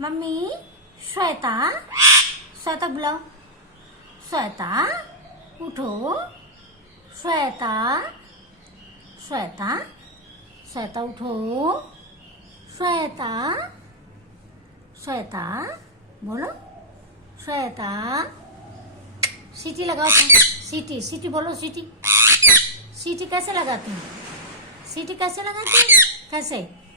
Mummy Shweta, Shweta बुलाओ। श्वेता उठो। श्वेता, श्वेता, श्वेता उठो। श्वेता, श्वेता बोलो। श्वेता, सीटी लगाओ। सीटी सीटी बोलो। सीटी सीटी कैसे लगाती हूँ? सीटी कैसे लगाती हूँ? कैसे?